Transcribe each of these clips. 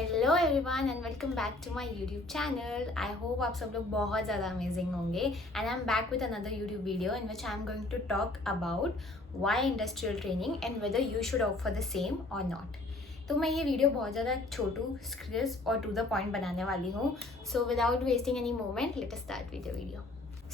Hello everyone and welcome back to my YouTube channel. I hope आप सब लोग बहुत ज़्यादा अमेजिंग होंगे and I am back with another YouTube video in which I am going to talk about why industrial training and whether you should opt for the same or not. तो मैं ये video बहुत ज़्यादा छोटू, crisp और to the point बनाने वाली हूँ। So without wasting any moment, let us start with the video.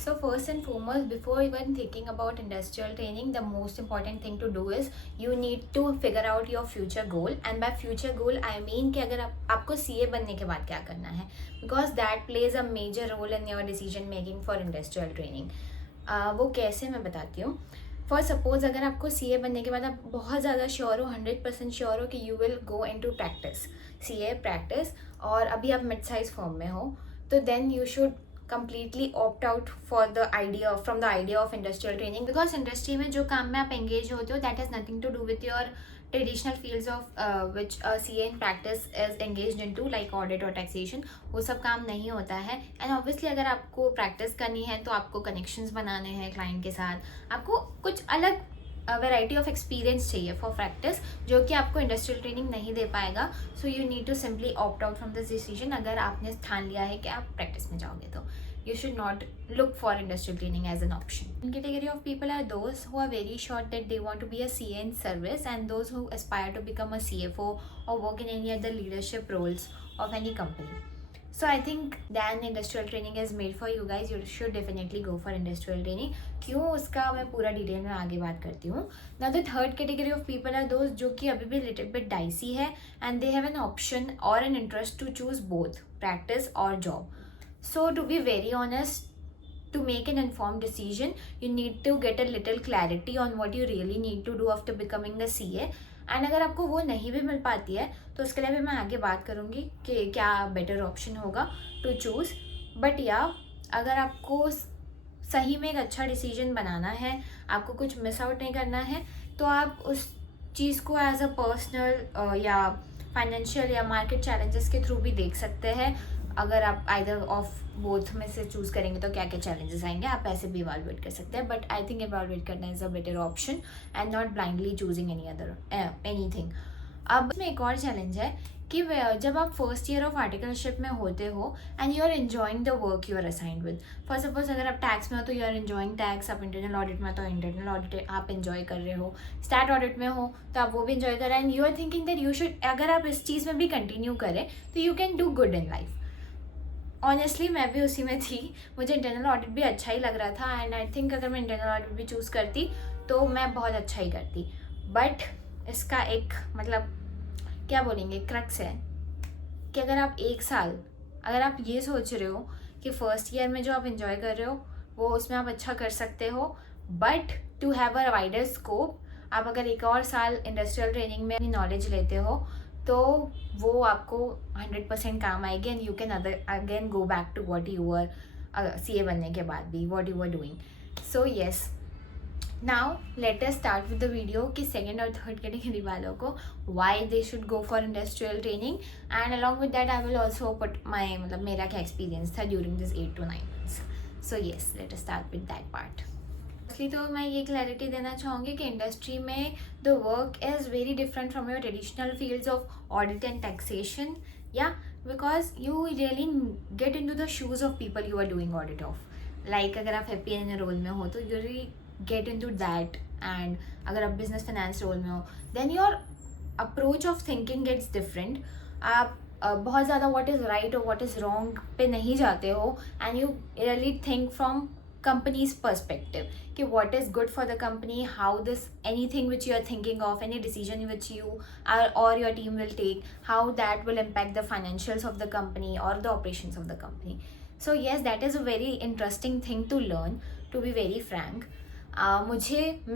So first and foremost, before even thinking about industrial training, the most important thing to do is you need to figure out your future goal. And by future goal, I mean कि अगर आपको CA बनने के बाद क्या करना है, because that plays a major role in your decision making for industrial training. वो कैसे मैं बताती हूँ. फॉर सपोज अगर आपको CA बनने के बाद आप बहुत ज़्यादा श्योर हो, 100% श्योर हो कि you will go into practice, CA practice, और अभी आप मिड साइज फॉर्म में हो, तो then you should completely opt out from the idea of industrial training, because industry में जो काम में आप engage होते हो that has nothing to do with your traditional fields of which CA in practice is engaged into, like audit और taxation. वो सब काम नहीं होता है. and obviously अगर आपको practice करनी है तो आपको connections बनाने हैं client के साथ, आपको कुछ अलग वेराइटी ऑफ एक्सपीरियंस चाहिए फॉर प्रैक्टिस, जो कि आपको इंडस्ट्रियल ट्रेनिंग नहीं दे पाएगा. So you need to simply opt out from this decision. अगर आपने ठान लिया है कि आप प्रैक्टिस में जाओगे तो you should not look for industrial training as an option. One category of people are those who are very sure that they want to be a CA in service, and those who aspire to become a CFO or work in any other leadership roles of any company. So I think then industrial training is made for you guys. You should definitely go for industrial training. क्यों, उसका मैं पूरा detail में आगे बात करती हूँ. Now the third category of people are those जो कि अभी भी little bit dicey है, and they have an option or an interest to choose both practice or job. So to be very honest, to make an informed decision, you need to get a little clarity on what you really need to do after becoming a CA. And अगर आपको वो नहीं भी मिल पाती है तो उसके लिए भी मैं आगे बात करूँगी कि क्या बेटर ऑप्शन होगा टू चूज़. बट या अगर आपको सही में एक अच्छा डिसीजन बनाना है, आपको कुछ मिस आउट नहीं करना है, तो आप उस चीज़ को एज अ पर्सनल या फाइनेंशियल या मार्केट चैलेंजेस के थ्रू भी देख सकते हैं. अगर आप आइदर ऑफ बोथ में से चूज़ करेंगे तो क्या क्या चैलेंजेस आएंगे, आप ऐसे भी इवैल्यूएट कर सकते हैं. बट आई थिंक इवैल्यूएट करना is a better option and not blindly choosing anything. अब इसमें एक और चैलेंज है कि जब आप फर्स्ट ईयर ऑफ आर्टिकलशिप में होते हो and you are enjoying the work you are assigned with. For suppose अगर आप टैक्स में हो तो यू आर एन्जॉइंग टैक्स, आप इंटरनल ऑडिट में हो तो इंटरनल ऑडिट आप एन्जॉय कर रहे हो, स्टैट ऑडिट में हो तो आप वो भी एन्जॉय कर रहे हैं, and you are thinking that you should, अगर आप इस चीज़ में भी कंटिन्यू करें तो you can do good in life. Honestly मैं भी उसी में थी, मुझे इंटरनल ऑडिट भी अच्छा ही लग रहा था, एंड आई थिंक अगर मैं इंटरनल ऑडिट भी चूज़ करती तो मैं बहुत अच्छा ही करती. बट इसका एक मतलब क्या बोलेंगे क्रक्स है कि अगर आप एक साल, अगर आप ये सोच रहे हो कि फर्स्ट ईयर में जो आप इंजॉय कर रहे हो वो उसमें आप अच्छा कर सकते हो, but to have a wider scope आप अगर एक और साल इंडस्ट्रियल ट्रेनिंग में अपनी नॉलेज लेते हो तो वो आपको 100% काम आएगी, and you can again go back to what you are CA बनने के बाद भी what you are doing. So yes, now let us start with the video कि सेकेंड और थर्ड कैटेगरी वालों को why they should go for industrial training, and along with that I will also put my मतलब मेरा क्या experience था during this 8 to 9 months. So yes, let us start with that part. इसलिए तो मैं ये क्लैरिटी देना चाहूँगी कि इंडस्ट्री में the work is very different from your traditional fields of audit and taxation, या because you really get into the shoes of people you are doing audit of. Like अगर आप FP&A role में हो तो you really get into that, and अगर आप business finance role में हो then your approach of thinking gets different. आप बहुत ज़्यादा व्हाट इज़ राइट और व्हाट इज़ रॉन्ग पे नहीं जाते हो, and you really think from company's perspective कि what is good for the company, how this anything which you are thinking of, any decision which you are or your team will take, how that will impact the financials of the company or the operations of the company. So yes, that is a very interesting thing to learn, to be very frank.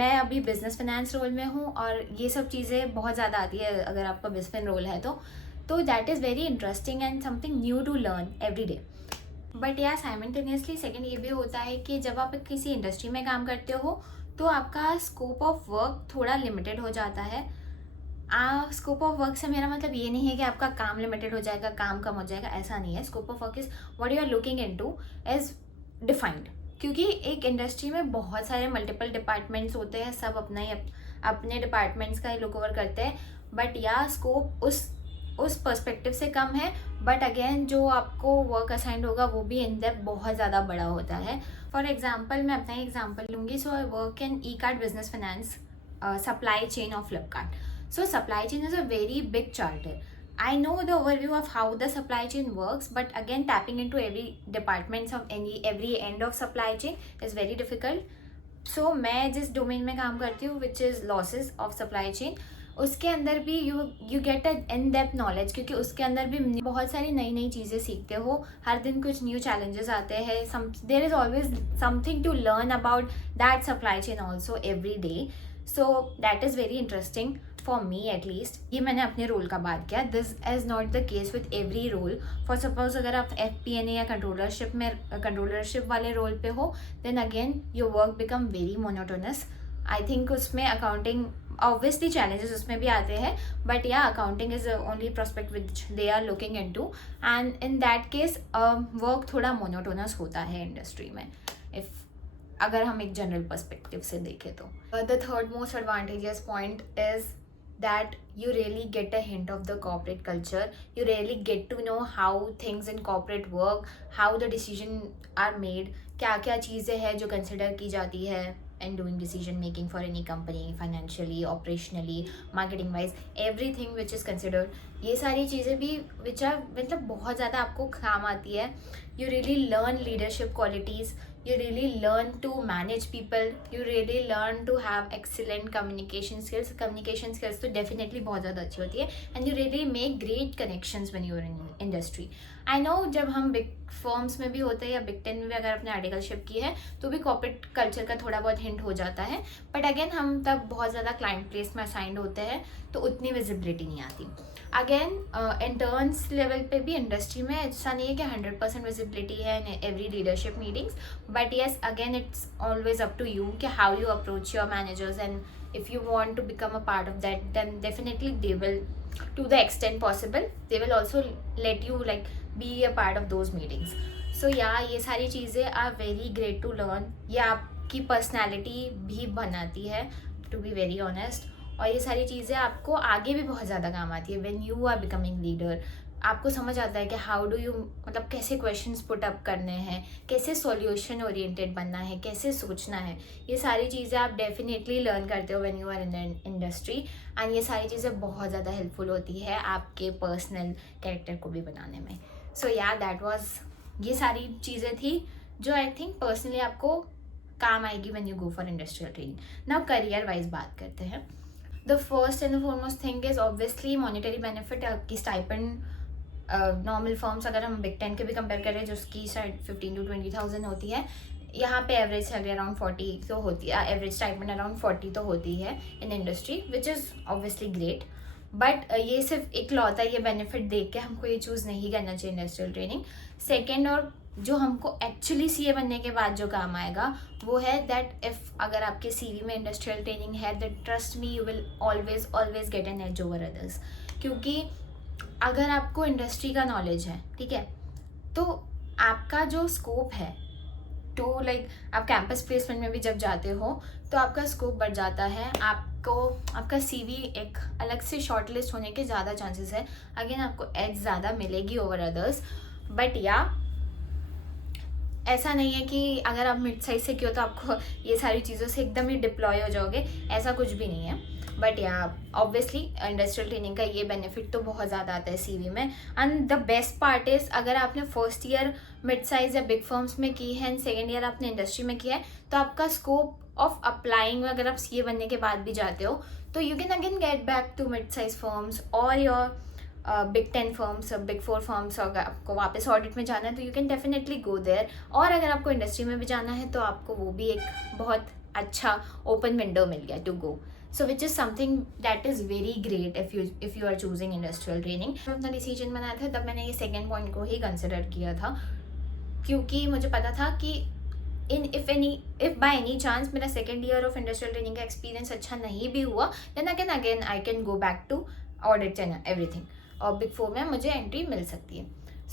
मैं अभी business finance role में हूँ और ये सब चीज़ें बहुत ज़्यादा आती है अगर आपका बिजनेस रोल है तो that is very interesting and something new to learn every day. But या साइमल्टेनियसली सेकेंड ये भी होता है कि जब आप किसी इंडस्ट्री में काम करते हो तो आपका स्कोप ऑफ वर्क थोड़ा लिमिटेड हो जाता है. स्कोप ऑफ वर्क से मेरा मतलब ये नहीं है कि आपका काम लिमिटेड हो जाएगा, काम कम हो जाएगा, ऐसा नहीं है. Scope of work is what you are looking into is defined, क्योंकि एक इंडस्ट्री में बहुत सारे मल्टीपल डिपार्टमेंट्स होते हैं, सब अपने डिपार्टमेंट्स का ही लुक ओवर करते हैं. बट या स्कोप उस पर्सपेक्टिव से कम है, बट अगेन जो आपको वर्क असाइंड होगा वो भी इन डेप्थ बहुत ज़्यादा बड़ा होता है. फॉर एग्जाम्पल मैं अपना एग्जाम्पल लूँगी. So I work in Ekart business finance supply chain of Flipkart. So supply chain is a very big charter. I know the overview of how the supply chain works, but again tapping into every departments of every end of supply chain is very difficult. So मैं जिस domain में काम करती हूँ which is losses of supply chain, उसके अंदर भी you get a in depth knowledge, क्योंकि उसके अंदर भी बहुत सारी नई नई चीज़ें सीखते हो. हर दिन कुछ न्यू चैलेंजेस आते हैं. There is always something to learn about that supply chain also every day. So that is very interesting for me at least. ये मैंने अपने रोल का बात किया. This is not the case with every role. For suppose अगर आप FP&A या controllership वाले रोल पे हो, then again your work become very monotonous. I think उसमें अकाउंटिंग ऑब्वियसली चैलेंजेस उसमें भी आते हैं, बट या accounting is only prospect which they are looking into, and in that case work थोड़ा मोनोटोनस होता है इंडस्ट्री में, इफ अगर हम एक जनरल पर्सपेक्टिव से देखें तो. The third most advantageous point is that you really get a hint of the corporate culture. You really get to know how things in corporate work, how the decision are made, क्या क्या चीज़ें हैं जो consider की जाती है in doing decision making for any company, financially, operationally, marketing wise, everything which is considered. ये सारी चीज़ें भी which are मतलब बहुत ज़्यादा आपको काम आती है. You really learn leadership qualities. You really learn to manage people. You really learn to have excellent communication skills. Communication skills तो definitely बहुत ज़्यादा अच्छी होती है. And you really make great connections when you're in industry. I know जब हम big firms में भी होते हैं या Big 10 में भी अगर अपने आर्टिकलशिप की है तो भी कॉर्पोरेट कल्चर का थोड़ा बहुत हिंट हो जाता है. बट अगेन हम तब बहुत ज़्यादा क्लाइंट प्लेस में असाइंड होते हैं तो उतनी विजिबिलिटी नहीं आती. अगेन इंटर्न्स लेवल पे भी इंडस्ट्री में ऐसा नहीं है कि 100% विजिबिलिटी है in every leadership meetings, but yes again it's always up to you कि how you approach your managers, and if you want to become a part of that then definitely they will, to the extent possible, they will also let you like be a part of those meetings. So या ये सारी चीज़ें are very great to learn. ये आपकी personality भी बनाती है, to be very honest. और ये सारी चीज़ें आपको आगे भी बहुत ज़्यादा काम आती है when you are becoming leader. आपको समझ आता है कि हाउ डू यू मतलब कैसे क्वेश्चंस पुट अप करने हैं, कैसे सॉल्यूशन ओरिएंटेड बनना है, कैसे सोचना है. ये सारी चीज़ें आप डेफिनेटली लर्न करते हो when you are in industry, and ये सारी चीज़ें बहुत ज़्यादा हेल्पफुल होती है आपके पर्सनल कैरेक्टर को भी बनाने में. सो या दैट वाज, ये सारी चीज़ें थी जो आई थिंक पर्सनली आपको काम आएगी when you go for industrial training. Now career wise बात करते हैं. The first and the foremost thing is obviously monetary benefit की स्टाइपेंड. नॉर्मल फर्म्स अगर हम बिग 10 के भी कंपेयर करें जो उसकी शायद 15 to 20,000 होती है, यहाँ पे एवरेज सैलरी अराउंड 40 तो होती है, एवरेज स्टाइपेंड अराउंड 40 तो होती है in industry, which is obviously great. But ये सिर्फ एक लौता ये बेनिफिट देख के हमको ये चूज़ नहीं करना चाहिए इंडस्ट्रियल ट्रेनिंग. सेकेंड, और जो हमको एक्चुअली CA बनने के बाद जो काम आएगा वो है दैट इफ़ अगर आपके CV में इंडस्ट्रियल ट्रेनिंग है, that trust me you will always get an edge over others. क्योंकि अगर आपको इंडस्ट्री का नॉलेज है, ठीक है, तो आपका जो स्कोप है टू लाइक आप कैंपस प्लेसमेंट में भी जब जाते हो तो आपका स्कोप बढ़ जाता है. आपका CV एक अलग से शॉर्ट लिस्ट होने के ज़्यादा चांसेस है. अगेन आपको एज ज़्यादा मिलेगी ओवर अदर्स. बट या ऐसा नहीं है कि अगर आप मिड साइज से क्यों तो आपको ये सारी चीज़ों से एकदम ही डिप्लॉय हो जाओगे, ऐसा कुछ भी नहीं है. बट या ऑब्वियसली इंडस्ट्रियल ट्रेनिंग का ये बेनिफिट तो बहुत ज़्यादा आता है CV में. And the best part is अगर आपने फर्स्ट ईयर मिड साइज या बिग फर्म्स में की है एंड सेकेंड ईयर आपने इंडस्ट्री में किया है, तो आपका स्कोप ऑफ अप्लाइंग अगर आप CA बनने के बाद भी जाते हो तो you can again get back to mid size firms और your big 10 firms, big 4 firms. अगर आपको वापस ऑडिट में जाना है तो you can definitely go there. और अगर आपको इंडस्ट्री में भी जाना है तो आपको वो भी एक बहुत अच्छा ओपन विंडो मिल गया to go. So which is something that is very great if you are choosing industrial training. जब अपना डिसीजन बनाया था तब मैंने ये सेकेंड पॉइंट को ही कंसिडर किया था, क्योंकि मुझे पता था कि इफ बाय एनी चांस मेरा second year of industrial training का एक्सपीरियंस अच्छा नहीं भी हुआ, then again I can go back to audit and everything, और बिग 4 में मुझे एंट्री मिल सकती है.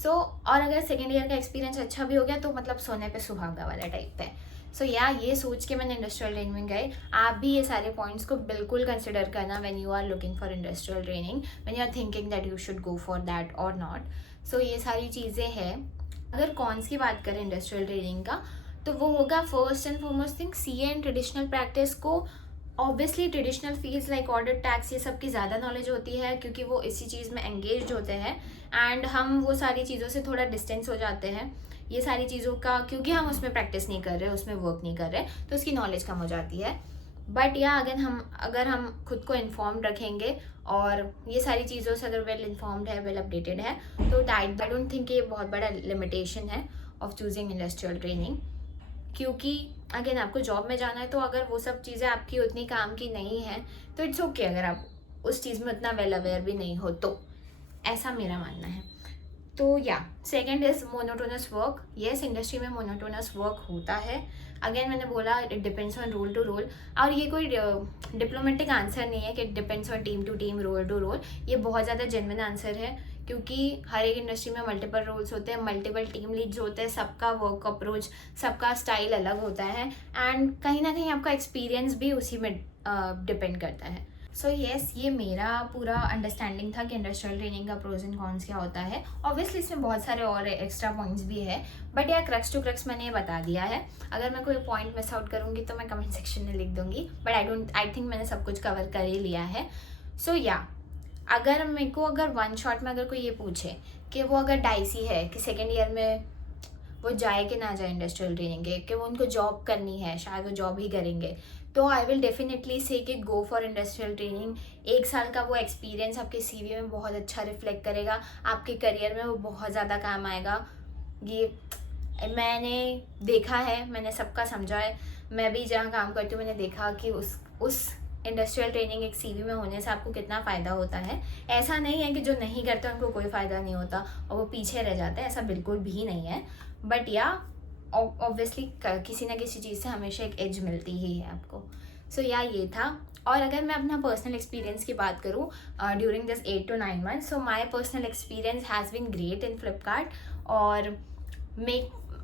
सो और अगर सेकेंड ईयर का एक्सपीरियंस अच्छा भी हो गया तो मतलब सोने पे सुहागा वाला टाइप है. सो या ये सोच के मैंने इंडस्ट्रियल ट्रेनिंग में गए. आप भी ये सारे पॉइंट्स को बिल्कुल कंसिडर करना when you are looking for industrial training, when you are thinking that you should go for that or not. सो ये सारी चीज़ें हैं. अगर कॉन्स की बात करें इंडस्ट्रियल ट्रेनिंग का, तो वो होगा first and foremost thing CA and traditional practice को obviously traditional fields like audit, tax, ये सब की ज़्यादा नॉलेज होती है क्योंकि वो इसी चीज़ में एंगेज होते हैं. एंड हम वो सारी चीज़ों से थोड़ा डिस्टेंस हो जाते हैं. ये सारी चीज़ों का क्योंकि हम उसमें प्रैक्टिस नहीं कर रहे, उसमें वर्क नहीं कर रहे, तो उसकी नॉलेज कम हो जाती है. बट या अगर हम खुद को इन्फॉर्म्ड रखेंगे और ये सारी चीज़ों से अगर वेल इन्फॉर्म्ड है, वेल अपडेटेड है, तो आई डोंट थिंक ये बहुत बड़ा लिमिटेशन है ऑफ चूजिंग इंडस्ट्रियल ट्रेनिंग. क्योंकि अगेन आपको जॉब में जाना है, तो अगर वो सब चीज़ें आपकी उतनी काम की नहीं है तो इट्स ओके अगर आप उस चीज़ में उतना वेल अवेयर भी नहीं हो, तो ऐसा मेरा मानना है. तो या second is monotonous work. Yes, industry में मोनोटोनस वर्क होता है. अगेन मैंने बोला it depends on role to role, और ये कोई डिप्लोमेटिक आंसर नहीं है कि it depends on team to team, role to role. ये बहुत ज़्यादा जेन्युइन आंसर है क्योंकि हर एक इंडस्ट्री में मल्टीपल रोल्स होते हैं, मल्टीपल टीम लीड्स होते हैं, सबका वर्क अप्रोच, सबका स्टाइल अलग होता है. एंड कहीं ना कहीं आपका एक्सपीरियंस भी उसी में डिपेंड करता है. सो येस, ये मेरा पूरा अंडरस्टैंडिंग था कि इंडस्ट्रियल ट्रेनिंग का प्रोज एंड कॉन्स क्या होता है. ऑब्वियसली इसमें बहुत सारे और एक्स्ट्रा पॉइंट्स भी है, बट यार क्रक्स टू क्रक्स मैंने ये बता दिया है. अगर मैं कोई पॉइंट मिस आउट करूँगी तो मैं कमेंट सेक्शन में लिख दूँगी, बट आई थिंक मैंने सब कुछ कवर कर ही लिया है. सो या अगर वन शॉट में अगर कोई ये पूछे कि वो अगर डाइसी है कि सेकेंड ईयर में वो जाए कि ना जाए इंडस्ट्रियल ट्रेनिंग के, कि वो उनको जॉब करनी है, शायद वो जॉब ही करेंगे, तो आई विल डेफिनेटली से कि गो फॉर इंडस्ट्रियल ट्रेनिंग. 1 साल का वो एक्सपीरियंस आपके सीवी में बहुत अच्छा रिफ्लेक्ट करेगा, आपके करियर में वो बहुत ज़्यादा काम आएगा. ये मैंने देखा है, मैंने सबका समझा है. मैं भी जहाँ काम करती हूँ मैंने देखा कि उस इंडस्ट्रियल ट्रेनिंग एक सीवी में होने से आपको कितना फ़ायदा होता है. ऐसा नहीं है कि जो नहीं करते उनको कोई फ़ायदा नहीं होता और वो पीछे रह जाते हैं, ऐसा बिल्कुल भी नहीं है. बट या ऑब्वियसली किसी ना किसी चीज़ से हमेशा एक एज मिलती ही है आपको. सो या ये था. और अगर मैं अपना पर्सनल एक्सपीरियंस की बात करूँ during this 8 to 9 months, so my personal experience has been great in Flipkart. और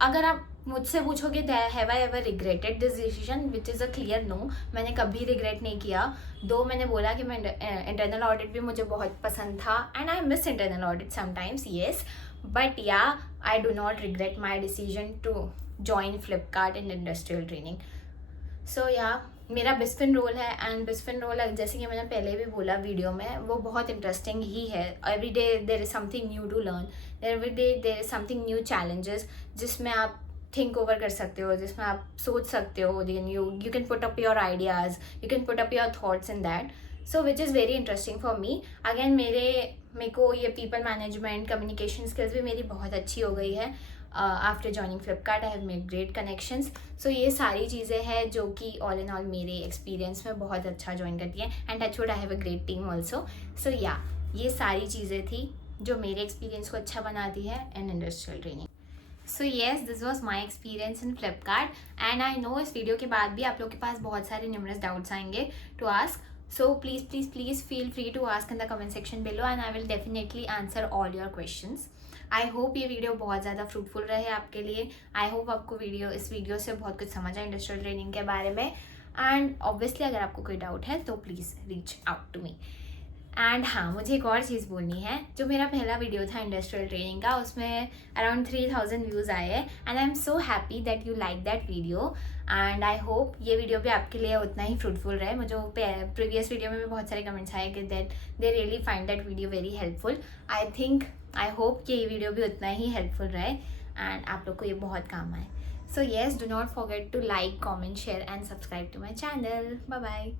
अगर आप मुझसे पूछोगे have I ever regretted this decision, which is a clear no. मैंने कभी रिग्रेट नहीं किया. दो मैंने बोला कि मैं इंटरनल ऑडिट भी मुझे बहुत पसंद था and I miss internal audit sometimes, yes. But या I do not regret my decision to join Flipkart in industrial training. So या मेरा बिस्फिन रोल है, एंड बिस्फिन रोल जैसे कि मैंने पहले भी बोला वीडियो में, वो बहुत इंटरेस्टिंग ही है. Every day there is something new to learn, every day there is something new challenges जिसमें आप थिंक ओवर कर सकते हो, जिसमें आप सोच सकते हो. You can put up your ideas, you can put up your thoughts in that. So which is very interesting for me. Again मेरे को ये पीपल मैनेजमेंट, कम्युनिकेशन स्किल्स भी मेरी बहुत अच्छी हो गई है. After joining Flipkart I have made great connections. So ये सारी चीज़ें हैं जो कि ऑल इन ऑल मेरे एक्सपीरियंस में बहुत अच्छा ज्वाइन करती हैं. And touch wood I have a great team also. So या ये सारी चीज़ें थी जो मेरे एक्सपीरियंस को अच्छा बनाती है in industrial training. So yes, this was my experience in Flipkart. And I know इस वीडियो के बाद भी आप लोग के पास बहुत सारे न्यूमरस डाउट्स आएंगे to ask. So please feel free to ask in the comment section below and I will definitely answer all your questions. I hope ये वीडियो बहुत ज़्यादा फ्रूटफुल रहे आपके लिए. आई होप आपको इस वीडियो से बहुत कुछ समझ आए इंडस्ट्रियल ट्रेनिंग के बारे में. एंड ऑब्वियसली अगर आपको कोई डाउट है तो please reach out to me. And हाँ, मुझे एक और चीज़ बोलनी है. जो मेरा पहला वीडियो था इंडस्ट्रियल ट्रेनिंग का, उसमें अराउंड 3000 व्यूज़ आए हैं. And I am so happy that you like that video. And I hope ये वीडियो भी आपके लिए उतना ही फ्रूटफुल रहे. मुझे प्रीवियस वीडियो में भी बहुत सारे कमेंट्स आए कि they really find that video very helpful. I hope कि ये वीडियो भी उतना ही हेल्पफुल रहे एंड आप लोग को ये बहुत काम आए. So yes, do not forget to like, comment, share and subscribe to my channel. Bye bye.